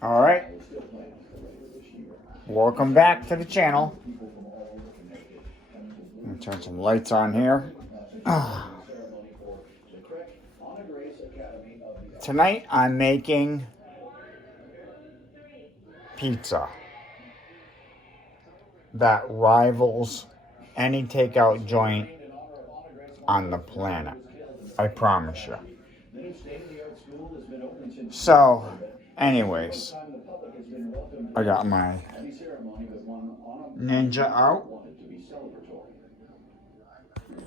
All right. Welcome back to the channel. Let me turn some lights on here. Tonight I'm making pizza that rivals any takeout joint on the planet. I promise you. So, anyways, I got my Ninja out.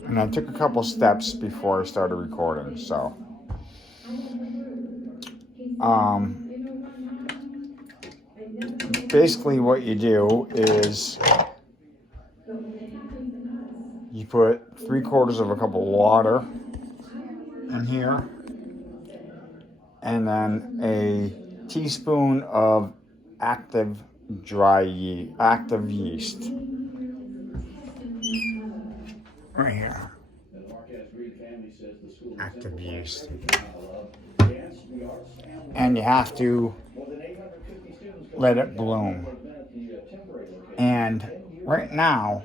And I took a couple steps before I started recording, so. Basically what you do is you put 3/4 of a cup of water in here, and then a teaspoon of active yeast. Right here. Active yeast. And you have to let it bloom. And right now,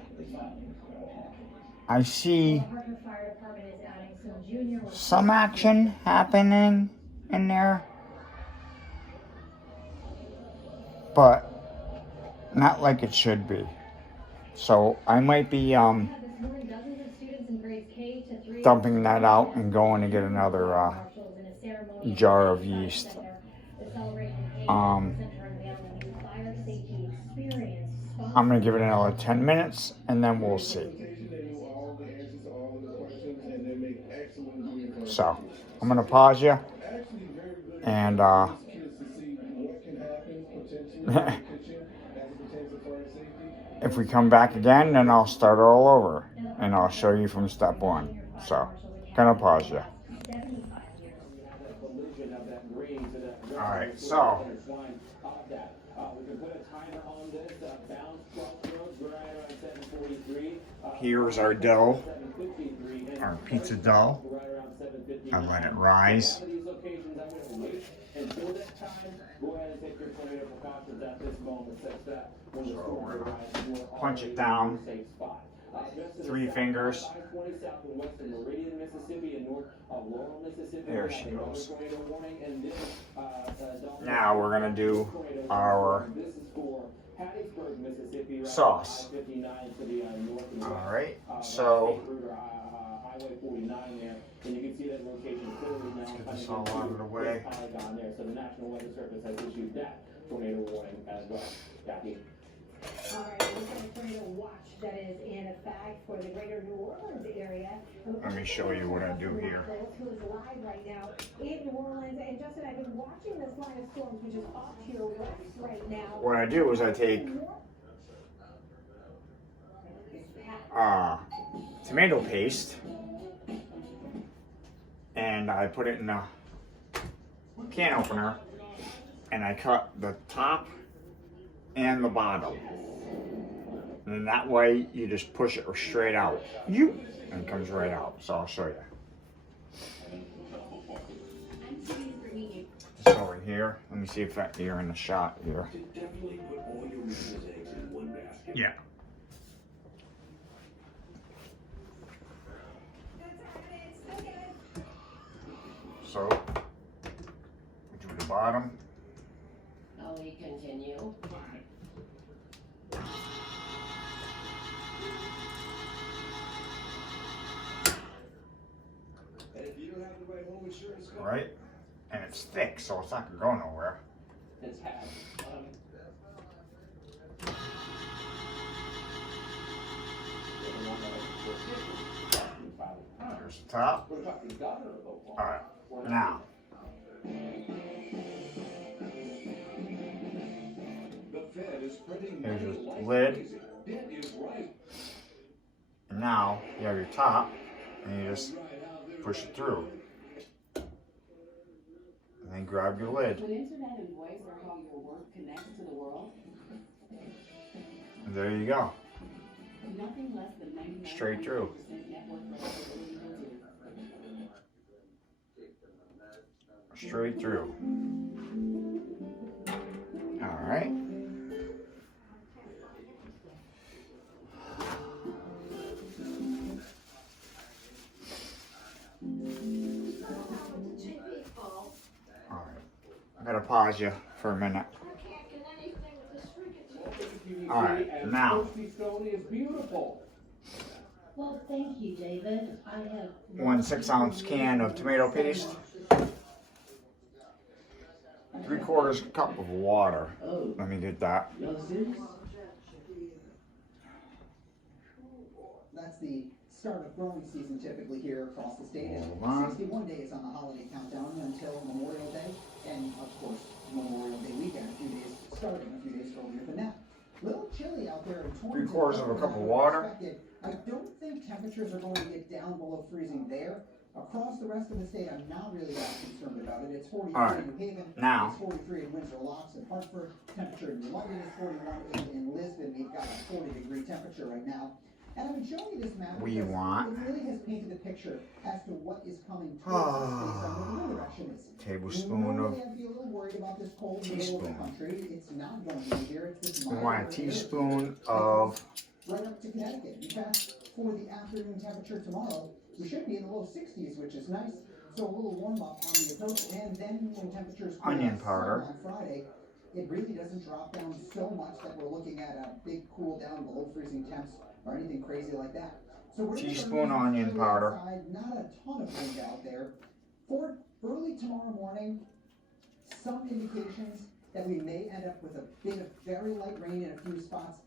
I see some action happening in there, but not like it should be. So I might be dumping that out and going to get another jar of yeast. I'm going to give it another 10 minutes and then we'll see. So I'm going to pause you and if we come back again, then I'll start all over and I'll show you from step one. So, gonna pause you. Alright, so here's our dough, our pizza dough. I let it rise. So we're gonna punch it down, 3 fingers. There she goes. Now we're gonna do our sauce. All right, so let's get this all out of the way. All right, we're going to tornado watch that is in effect for the greater New Orleans area. Let me show you what I do here. Who is live right now in New Orleans. And Justin, I've been watching this line of storms, which is off to your west right now. What I do is I take tomato paste and I put it in a can opener and I cut the top and the bottom. And then that way you just push it straight out. And it comes right out. So I'll show you. Just over here. Let me see if you're in the shot here. Yeah. So we do the bottom. Now we continue. Right? And it's thick, so it's not going to go nowhere. It's half. Here's the top. Alright, now. Here's your lid. And now you have your top, and you just push it through. And then grab your lid. When internet and voice are how your work connects to the world. And there you go. Nothing less than 99% Straight through. network reliability will do. Straight through. right. I'm gonna pause you for a minute. All right, now. Well, thank you, David. I have 1 6-ounce can of tomato paste. 3/4 cup of water. Let me get that. That's the start of growing season typically here across the state. Hold on. 61 days on the holiday countdown until Memorial Day, and of course Memorial Day weekend, starting a few days earlier than that. Little chilly out there in Torrance. 3/4 cup of water. I don't think temperatures are going to get down below freezing there. Across the rest of the state, I'm not really that concerned about it. It's 43 All right. in New Haven. Now. It's 43 in Windsor Locks and Hartford. Temperature in New London is 41. In Lisbon, we've got a 40-degree temperature right now. And I've been showing you this map We because want it really has painted a picture as to what is coming towards the states and what the wind direction is. Tablespoon Normally, of I'd be a little worried about this cold middle of teaspoon. the country. It's not going to be here. It's this We mild want a area. teaspoon of Right up to Connecticut. In fact, for the afternoon temperature tomorrow, we should be in the low 60s, which is nice. So a little warm up on the approach, and then when temperatures cool onion down powder. on Friday, it really doesn't drop down so much that we're looking at a big cool down below freezing temps or anything crazy like that. So we're Teaspoon onion powder. Outside, not a ton of wind out there. For early tomorrow morning, some indications that we may end up with a bit of very light rain in a few spots.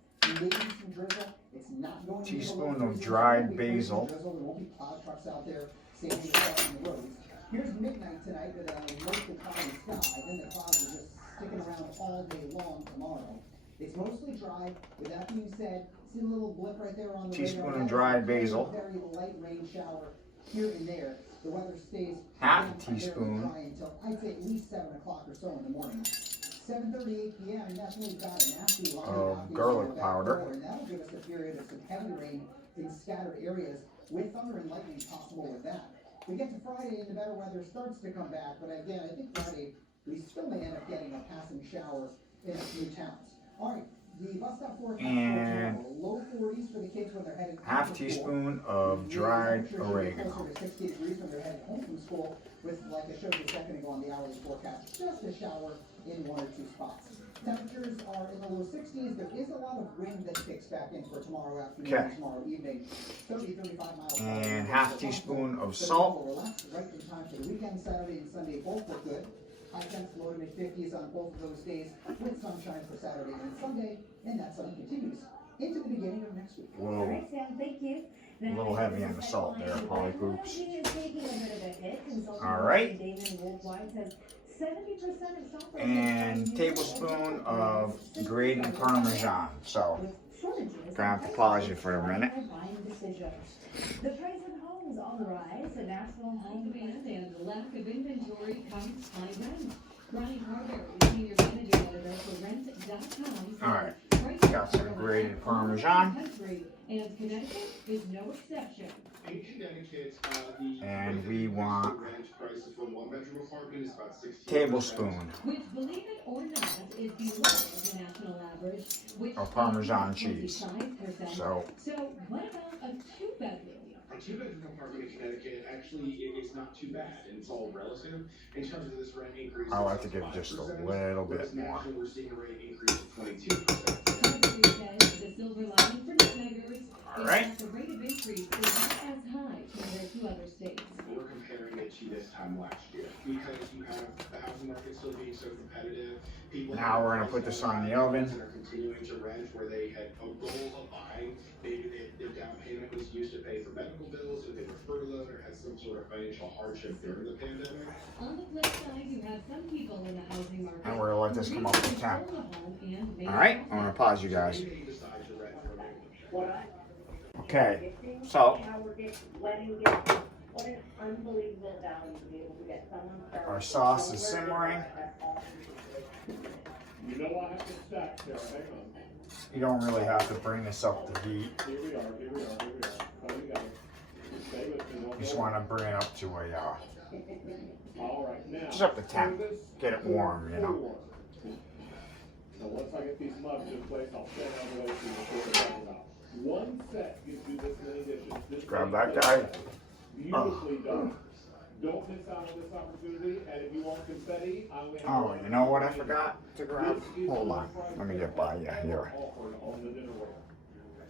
Maybe some drizzle. It's not going to be Teaspoon below of freezing. dried There won't be basil. drizzle. There won't be plow trucks out there sanding the stuff on the roads. Here's midnight tonight with mostly cloudy sky. Then the clouds are just sticking around all day long tomorrow. It's mostly dry. With that being said, see a little blip right there on the Teaspoon radar. of dried basil. Very light rain shower here and there. The weather stays Half a damp and teaspoon very dry until I'd say at least 7 o'clock or so in the morning. 7:38 p.m. That's when we've got a nasty line Of garlic powder. and that'll give us a period of some heavy rain in scattered areas with thunder and lightning possible with that. We get to Friday and the better weather starts to come back, but again, I think Friday we still may end up getting a passing shower in a few towns. All right, the bus stop forecast And for low 40s for the kids when they're headed half out to school. teaspoon of dried The temperatures will be oregano. closer to 60 degrees when they're headed home from school, with, like I showed you a second ago on the hourly forecast, just a shower in 1 or 2 spots. Temperatures are in the low 60s. There is a lot of wind that kicks back in for tomorrow afternoon Okay. and tomorrow evening. 30, 35 miles. And half teaspoon of salt. Relax right in time for the weekend. Saturday and Sunday both look good. High temps low to mid 50s on both of those days, with sunshine for Saturday and Sunday, and that sun continues into the beginning of next week. Whoa. Alright, Sam, thank you. A little heavy on the salt there, Polly Poops. All Alright. And And tablespoon of grated Parmesan. So, gonna have to pause you for a minute. The price of homes on the rise, the national High home demand and the lack of inventory comes high rent. Ronnie Carberry, senior manager editor for Rent.com. All right. Prices Got some are grated high Parmesan. all over the country, and Connecticut is no exception. In Connecticut, the And we want rent prices for one bedroom apartment is about 16%. tablespoon Which, believe it or not, is below the national average, which of Parmesan is cheese. 25%. So, So what about a two-bedroom? A two-bedroom apartment in Connecticut actually it's not too bad, and it's all relative in terms of this rent increase. I like to give just a little bit more. Nationally, we're seeing a rate increase of 22%. Carberry says the silver lining for nutmeggers All is right. that the rate of increase is not as high compared to other states. We're comparing it to this time last year because you have the housing market still being so competitive. People Now we're gonna put this on the oven. and are continuing to rent where they had a goal of buying. Maybe their down payment was used to pay for medical bills, or they were furloughed, or had some sort of financial hardship during the pandemic. On the flip side, you have some people in the housing market. and we're gonna let this come up to who temp. recently sold a home and made All right, a I'm gonna profit. pause you guys. Maybe you decide to rent for a minute. Okay, so How we're letting get what an unbelievable value to be able to get someone started. our sauce is simmering. You know I have to stack, Sarah, hang on. You don't really have to bring this up to heat. Here we are, here we are, here we are. Come together. Stay with me, don't You just go. want to bring it up to a, All right, now. just up to temp. service Get it warm, you know. 4. And once I get these mugs in place, I'll send out the way to what we're talking about. One set gives you this many dishes. This Grab many that guy. plates. Beautifully done. Don't miss out on this opportunity, and if you want confetti, I only have Oh, you know what I forgot to grab? Hold on. Let me get by you here. offered on the dinnerware.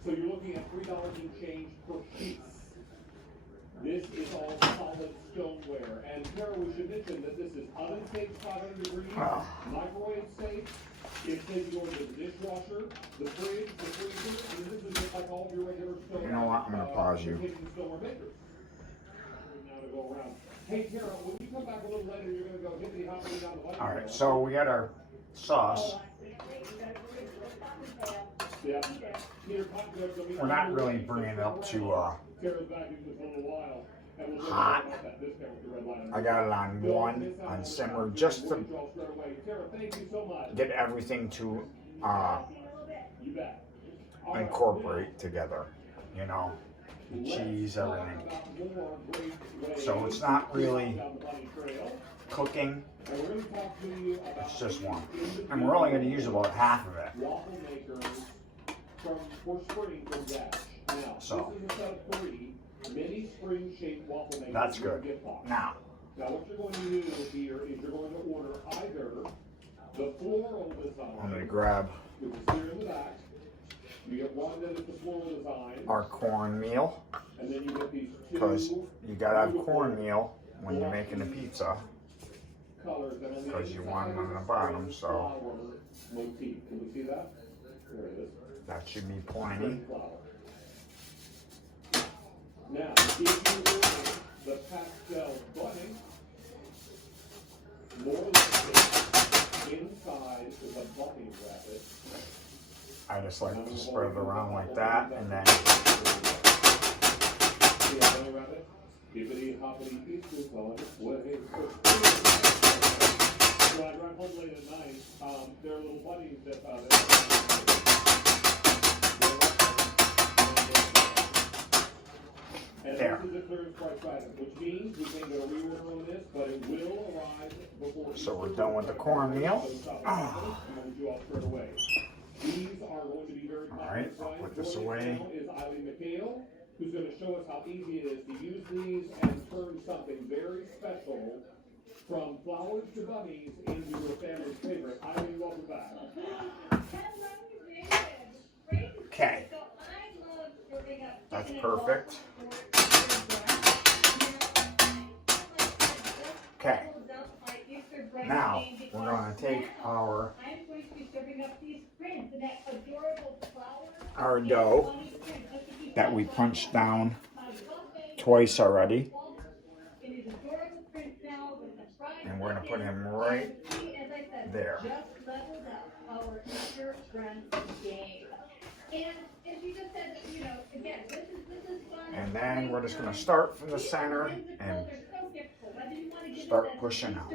So you're looking at $3 and change per piece. This is all solid stoneware. And Tara, we should mention that this is oven safe, 500 degrees, microwave safe. It says you go into the dishwasher, the fridge, the freezer, and this is just like all of your regular stoneware. You know what? I'm gonna pause you. Kitchen stoneware makers. Now to go around. Hey Tara, when you come back a little later, you're gonna go hippity hoppity down the button. All right, so we got our sauce. Yeah. Peter, hot dogs, I mean, We're not really bringing it up to Tara's back in just a little while. And we'll hot. talk about that discount with the red line. I got it on one, on simmer, just to Tara, thank you so much. get everything to You bet. incorporate together, you know, the cheese, everything. So it's not really cooking, it's just one. And we're only going to use about half of it. Waffle makers for spring from Dash. Now, So. this is a set of 3 mini spring-shaped waffle makers. That's in your good. gift box. Now, What you're going to do here is you're going to order either the floral design, I'm going to grab which is here in the back. You get one that is the floral design, our cornmeal, and then you get these 2 because you got to have cornmeal when you're making a pizza, colors. And on the because you inside want it on is the a bottom, so flower motif. Can we see that? There it is. that should be plenty. Spring flower. Now, if you order the pastel bunny, more than inside is a bunny rabbit. I just like to spread it around like that, and then See a bunny rabbit? Hippity hoppity pieces on its way. So I drive home late at night. There are little bunnies that and there. this is a clearance price item, which means we can get a reorder on this, but it will arrive before. So we're done with the cornmeal. You all straight away. These are going to be very popular. All right, I'll put this Joining us away. now is Eileen McHale, who's going to show us how easy it is to use these and turn something very special from flowers to bunnies into your family's favorite. Eileen, welcome back. Okay, that's perfect. Okay, now we're going to take our dough that we punched down twice already, and we're going to put him right there. And then we're just going to start from the center and start pushing out.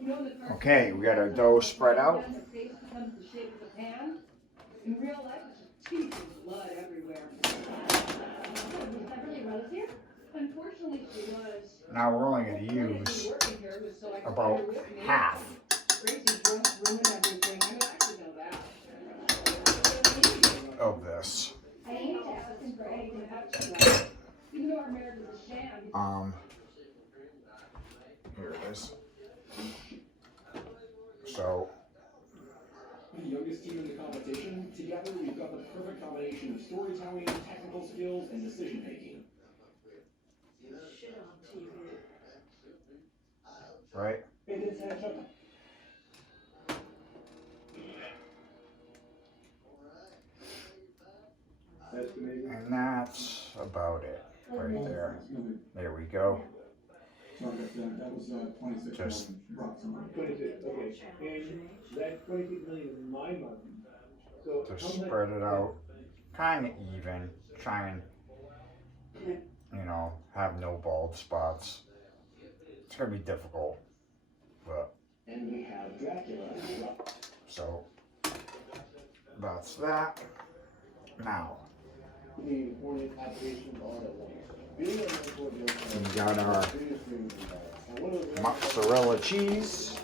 You know, in the cartoon, Okay, we got our dough spread out. the face becomes the shape of the pan. In real life, it's just teeth and blood everywhere. Was Beverly Rose here? Unfortunately, she was. Now we're only going to use Working here was so I could about find her with me. half. Crazy drunk, ruined everything. I don't actually know that. Of this. I hate to ask him for anything That's right. Even though our marriage is a sham. Here it is. So, The youngest team in the competition. Together, we've got the perfect combination of storytelling, technical skills, and decision making. shit on TV. right? And that's about it right there. There we go. That was 26 Just- approximately. 26, okay. And that 26 million is my money. So Just spread it out kind of even. Try and, you know, have no bald spots. It's going to be difficult. But, And we have Dracula. so, that's that. Now, The Hornet applications are at once. we got our mozzarella cheese.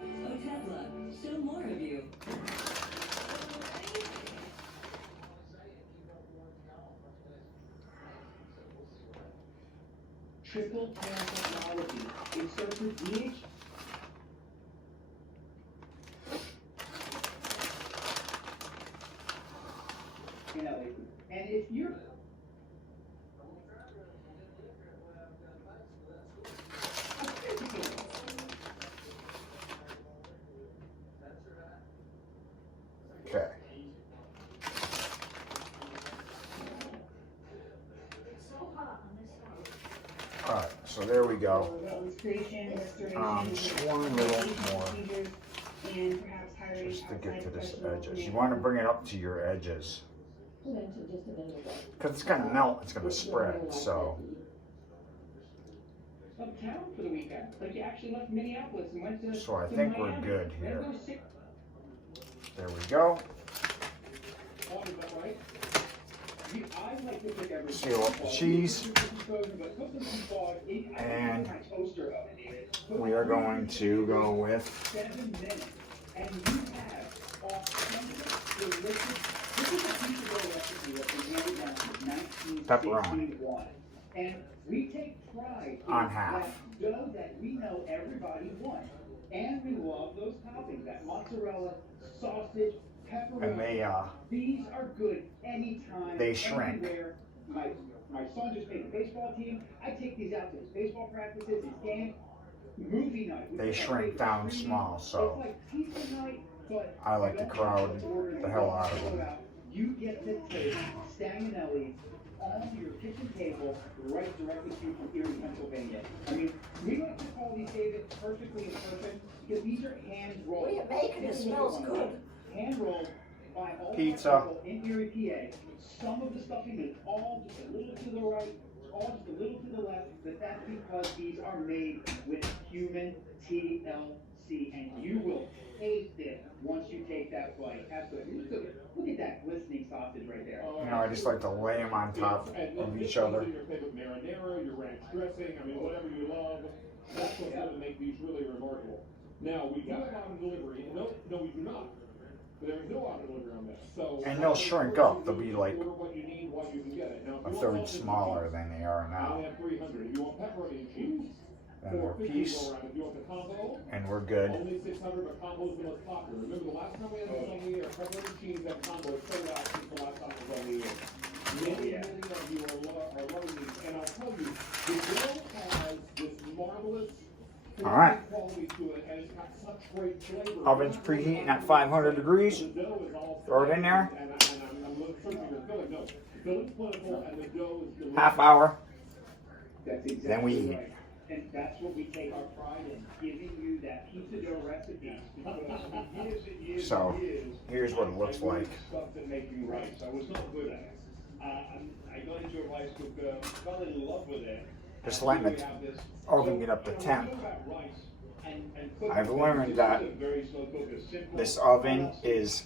Oh, Tesla, still more of you. Triple pan technology. It starts with DH. You know, and if you're Okay. Alright, so there we go. Creation, Just one little more. and perhaps hiring Just to get to outside this professionals edges. to You want to bring it up to your edges. Because it's going to melt, it's going to spread, so. uptown for the weekend. Like you actually left Minneapolis and went to. So I to think we're Miami. good And here. go sick. There we go. Oh, is that right? I like to pick every. Seal up the cheese. And we are going to go with 7 minutes, and you have authentic, delicious. This is a pizza dough recipe that we handed down since 1961. And we take pride in On half. that dough that we know everybody wants. And we love those toppings, that mozzarella, sausage, pepperoni. and These are good anytime, They shrink. anywhere. My son just made a baseball team. I take these out to his baseball practices, his games, movie night. they shrink down small, so It's like pizza night, but I like to crowd the hell out of them. you get to take Stanginelli's on your kitchen table right directly to you from Erie, Pennsylvania. I mean, we like to call these, David, perfectly imperfect because these are hand rolled. What are you making? It smells good. Hand rolled by all Pizza. people in Erie, PA. Some of the stuffing is all just a little to the right, all just a little to the left, but that's because these are made with human TLC, and you will taste it once you take that bite. Absolutely. Look at that glistening sausage right there. You know, I just like to lay them on top of each other. Your favorite marinara, your ranch dressing, I mean, whatever you love, that's what's going to make these really remarkable. Now, we got it on delivery. No, we do not. There is no auto delivery on this. So, And they'll shrink up. They'll be like order what you need while you can get it. Now, a if you third want smaller than they are I only now. have 300. If you want pepperoni and cheese, One more piece, if you want the combo, and we're good. only 600, but combo is the most popular. Remember the last time we had this on the air, pepperoni and cheese, that combo is sold out since the last time it was on the air. Many of you are loving these, and I'll tell you, the dough has this marvelous All right. quality to it, and it's got such great flavor. Oven's preheating at 500 degrees. The dough is all Throw it in there. And I'm searching for filling. No, filling's plentiful, and the dough is delicious. Half hour, That's exactly then we eat. right. And that's what we take our pride in, giving you that pizza dough recipe. Because for years and years So, and years, here's what it looks I really like. sucked at making rice. I was not good at it. I got into a rice cooker, fell in love with it. Just and letting here the we have this. oven get up to So, when temp. we talk about rice and cooking, I've learned this that is a very slow cooker, simple. this oven is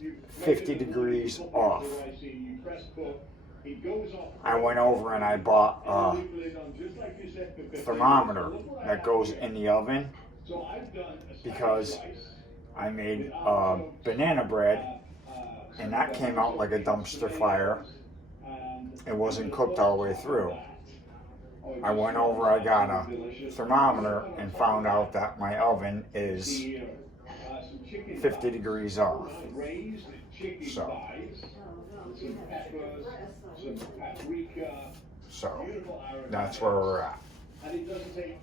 You 50 degrees put off. the rice in, you press cook, it goes off. I went over and I bought a And leave it on just like you said for 15 thermometer minutes. So look what I that have goes here. in the oven So I've done a Spanish because rice I made with avocado, banana bread and that some came out like a dumpster fire. It wasn't cooked all the way through. I went over, I got a thermometer and found out that my oven is 50 degrees off. Raised chicken So. thighs, some peppers, some paprika. So Beautiful aromatics. that's where we're at. And it doesn't take,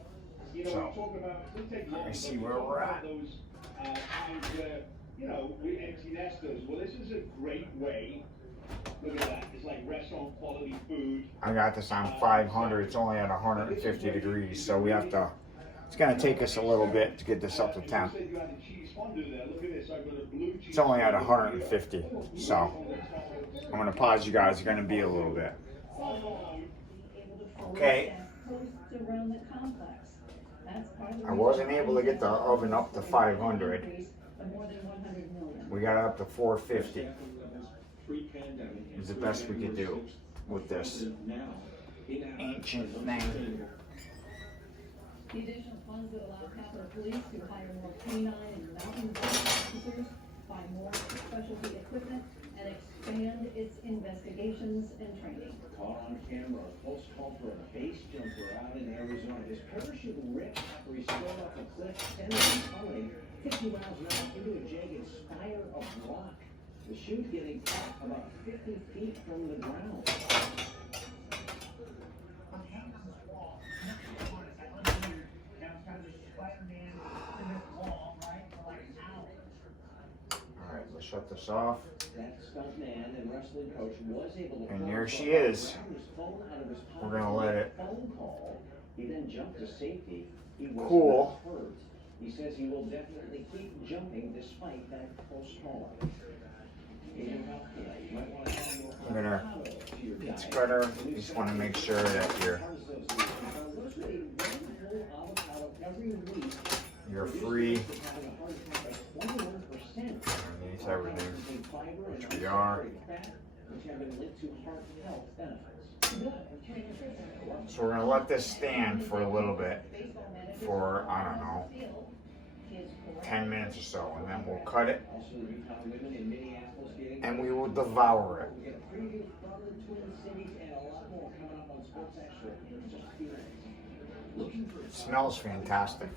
you know, So, we talk about, it doesn't take long. let me see but we where talk we're about at. Those times where, you know, we empty nesters. Well, this is a great way. Look at that. It's like restaurant quality food. I got this on 500. It's only at 150 degrees, so we have to. It's gonna take us a little bit to get this up to temp. You said you had a cheese fondue there. Look at this. I've got a blue cheese. It's only at 150, so I'm gonna pause you guys. It's gonna be a little bit. Okay. Posts around the complex. That's part of the I wasn't able to get the oven up to 500. of more than 100 million. We got it up to 450. It's the best we could do with this ancient thing. The additional funds would allow Capitol Police to hire more canine and mountain dog officers, buy more specialty equipment, and expand its investigations and training. Caught on camera, a close call for a base jumper out in Arizona. His parachute ripped after he slid off a cliff, 10 feet falling 50 miles an hour into a jagged spire of rock. The chute getting caught about 50 feet from the ground. Alright, let's shut this off. That stuntman and wrestling coach was able to. And there she is. His phone out of his We're pocket gonna let it phone call. He then jumped to safety. He was cool. not hurt. He says he will definitely keep jumping despite that close call. I'm gonna, it's better. You just want to make sure that you're free underneath everything, which we are. So we're gonna let this stand for a little bit, for I don't know, 10 minutes or so, and then we'll cut it and we will devour it. It smells fantastic.